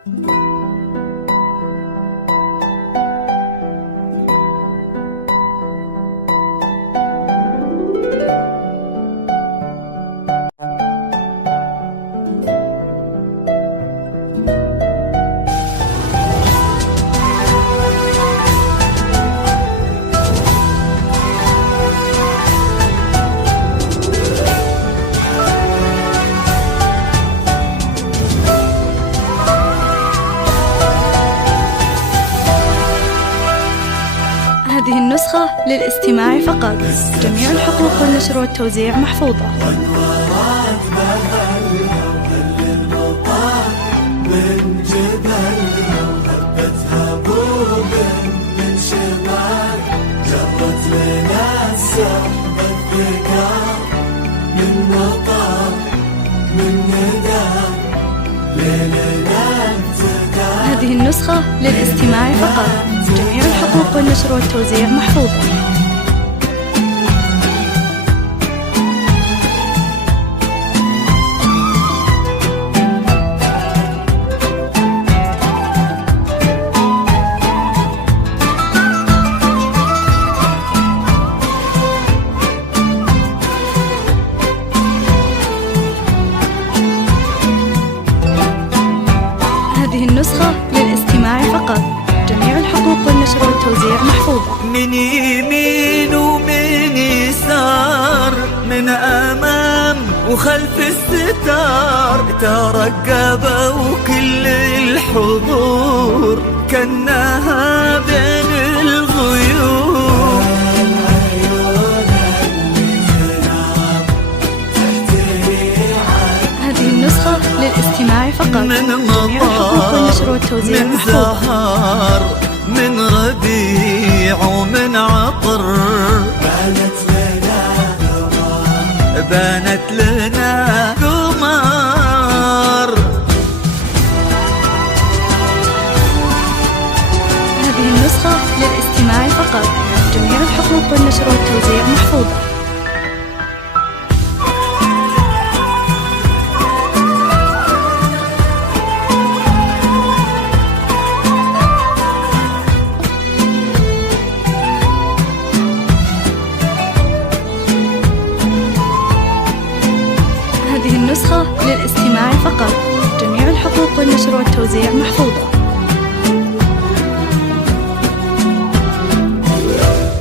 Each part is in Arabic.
هذه النسخة للاستماع فقط. جميع الحقوق والنشر والتوزيع محفوظة. من جبل هبتها بوب من شمال، جرت لنا سحب الذكر من مطر من ندى ليلنا انتقال. هذه النسخة للاستماع فقط. جميع الحقوق والنشر والتوزيع محفوظة. هذه النسخة للاستماع فقط. جميع الحقوق والنشر والتوزيع محفوظة. من يمين ومن يسار، من أمام وخلف الستار، ترقبوا كل الحضور كأنها بين الغيوم. هذه النسخة للاستماع فقط. من جميع الحقوق والنشر والتوزيع من محفوظة. زهر من ربيع ومن عطر، بانت لنا قمر. هذه النسخة للاستماع فقط. جميع الحقوق والنشر والتوزيع محفوظة. هذه النسخة للاستماع فقط. جميع الحقوق والنشر والتوزيع محفوظة.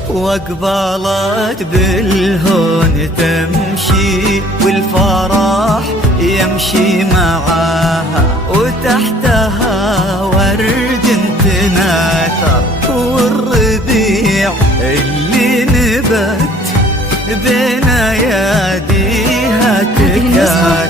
وقبلت بالهون تمشي والفرح يمشي معاها، وتحتها ورد تناثر، والربيع اللي نبت بين يديها تكاثر،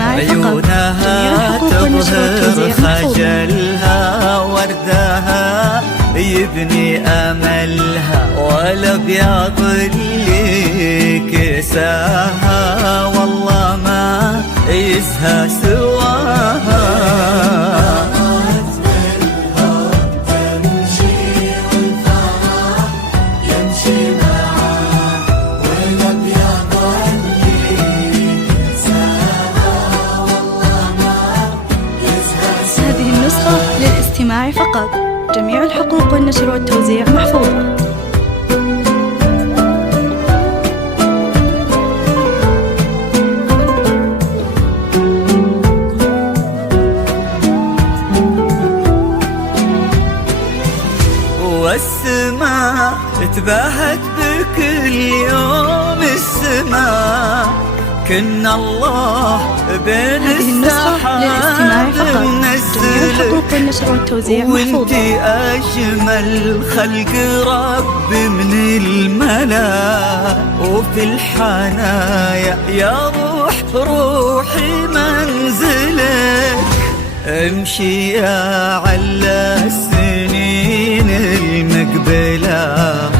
عيونها تظهر خجلها، وردها يبني أملها، والأبيض اللي كساها والله ما يزهى سواها. هذه النسخة للاستماع فقط. جميع الحقوق والنشر والتوزيع محفوظة. والسماء تباهت بكل يوم، السماء كنا الله بين السحاب الحقوق والنشر والتوزيع محفوظة. وانتي أجمل خلق رب من الملا، وفي الحنايا يا روح روحي منزلك، امشي يا على السنين المقبلة،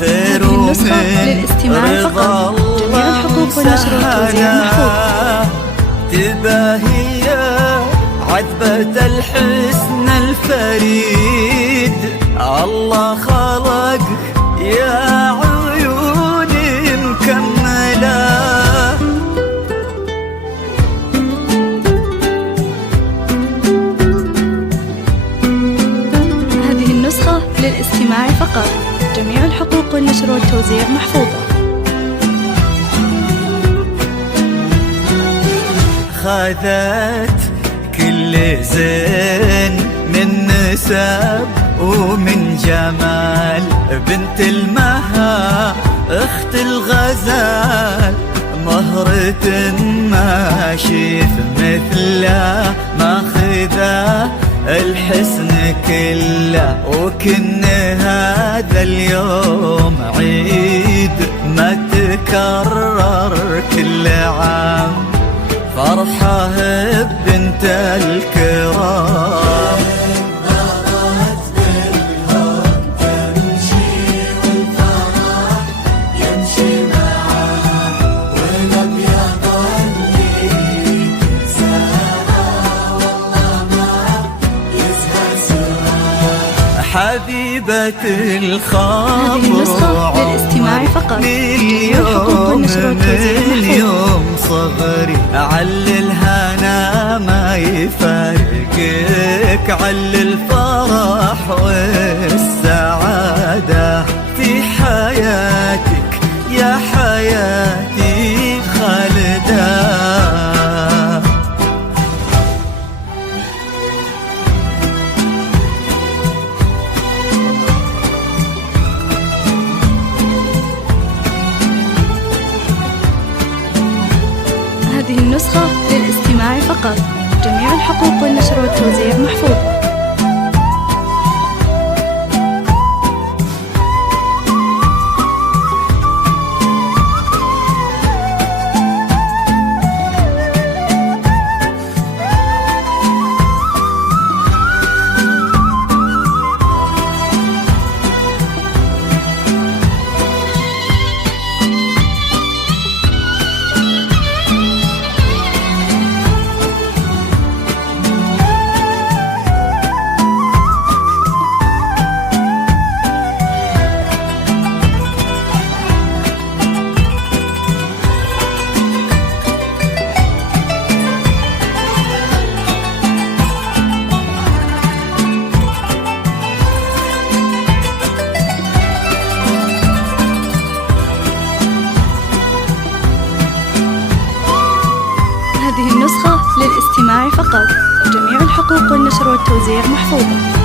خير ومن رضا الله سهلا، تباهي عذبة الحسن الفريد، الله خلق يا عيوني مكملة. للاستماع فقط. جميع الحقوق والنشر والتوزيع محفوظة. خذت كل زين من نسب ومن جمال، بنت المها اخت الغزال، مهرة ما شيف مثله، ماخذه الحسن كله، وكن هذا اليوم عيد ما تكرر كل عام، فرحة بنت الكرام. ضرت بالهم تمشي والفرح يمشي معاه، والأبيض اللي تنساها والله ما يزهى سواه. حبيبة هذه الخمر النسخة للاستماع فقط. جميع الحقوق والنشر والتوزيع محفوظة. اليوم صغري علل هنا ما يفارقك، علل الفرح والسعادة في حياتك يا حياتي خالدة. هذه النسخة للاستماع فقط. جميع الحقوق والنشر والتوزيع محفوظة. هذه النسخة للاستماع فقط. جميع الحقوق والنشر والتوزيع محفوظة.